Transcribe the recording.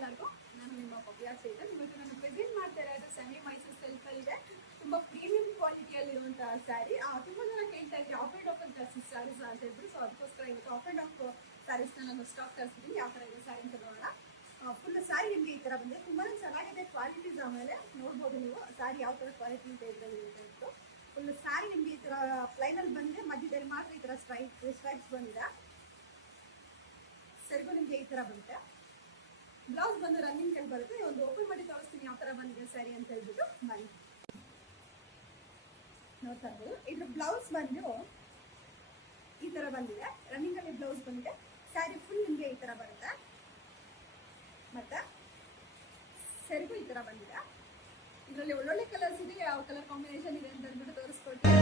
ಎಲ್ಲರಿಗೂ. ನಾನು ನಿಮ್ಮ ಭವ್ಯ ಚೇತನ್. ಇವತ್ತು ನಾನು ಪ್ರೆಸೆಂಟ್ ಮಾಡ್ತಾ ಇರೋದು ಸೆಮಿ ಮೈಸೂರು ಸಿಲ್ಕಲ್ಲಿದೆ. ತುಂಬ ಪ್ರೀಮಿಯಂ ಕ್ವಾಲಿಟಿಯಲ್ಲಿರುವಂತಹ ಸ್ಯಾರಿ. ತುಂಬ ಜನ ಕೇಳ್ತಾ ಇದ್ರಿ ಆಫ್ ಆ್ಯಂಡ್ ಆಫ್ ಜಾಸ್ತಿ ಸ್ಯಾರೀಸ್ ಅಂತ ಹೇಳಿದ್ರು. ಸೊ ಅದಕ್ಕೋಸ್ಕರ ಇವತ್ತು ಆಫ್ ಆ್ಯಂಡ್ ಆಫ್ ಸ್ಯಾರೀಸ್ನ ನಾನು ಸ್ಟಾಕ್ ತರಿಸ್ತೀನಿ. ಯಾವ ಥರ ಇದೆ ಸ್ಯಾರಿ ಅಂತ ನೋಡೋಣ. ಫುಲ್ ಸ್ಯಾರಿ ನಿಮಗೆ ಈ ಥರ ಬಂದರೆ ತುಂಬಾ ಚೆನ್ನಾಗಿದೆ ಕ್ವಾಲಿಟೀಸ್. ಆಮೇಲೆ ನೋಡ್ಬೋದು ನೀವು ಸ್ಯಾರಿ ಯಾವ ಥರ ಕ್ವಾಲಿಟಿ ಇದೆ ಇದರಲ್ಲಿ ಅಂತ. ಫುಲ್ ಸ್ಯಾರಿ ನಿಮಗೆ ಈ ಥರ ಪ್ಲೈನಲ್ಲಿ ಬಂದರೆ ಮಧ್ಯದಲ್ಲಿ ಮಾತ್ರ ಈ ಥರ ಸ್ಟ್ರೈಪ್ಸ್ ಬಂದಿದೆ. ಸರಿಗೂ ನಿಮಗೆ ಈ ಥರ ಬರುತ್ತೆ. ಬ್ಲೌಸ್ ಬಂದು ರನ್ನಿಂಗ್ ಕಲ್ ಬರುತ್ತೆ. ಒಂದು ಓಪನ್ ಮಾಡಿ ತೋರಿಸ್ತೀನಿ ಯಾವ ಥರ ಬಂದಿದೆ ಸ್ಯಾರಿ ಅಂತ ಹೇಳ್ಬಿಟ್ಟು. ಬನ್ನಿ ನೋಡ್ತಾ ಇರ್ಬೋದು. ಇದ್ರ ಬ್ಲೌಸ್ ಬಂದು ಈ ಥರ ಬಂದಿದೆ. ರನ್ನಿಂಗ್ ಅಲ್ಲಿ ಬ್ಲೌಸ್ ಬಂದಿದೆ. ಸ್ಯಾರಿ ಫುಲ್ ನಿಮಗೆ ಈ ಥರ ಬರುತ್ತೆ. ಮತ್ತೆ ಸರಿಗೂ ಈ ಥರ ಬಂದಿದೆ. ಇದರಲ್ಲಿ ಒಳ್ಳೊಳ್ಳೆ ಕಲರ್ಸ್ ಇದೆ. ಯಾವ ಕಲರ್ ಕಾಂಬಿನೇಷನ್ ಇದೆ ಅಂತ ಅಂದ್ಬಿಟ್ಟು ತೋರಿಸ್ಕೊಡ್ತೀನಿ.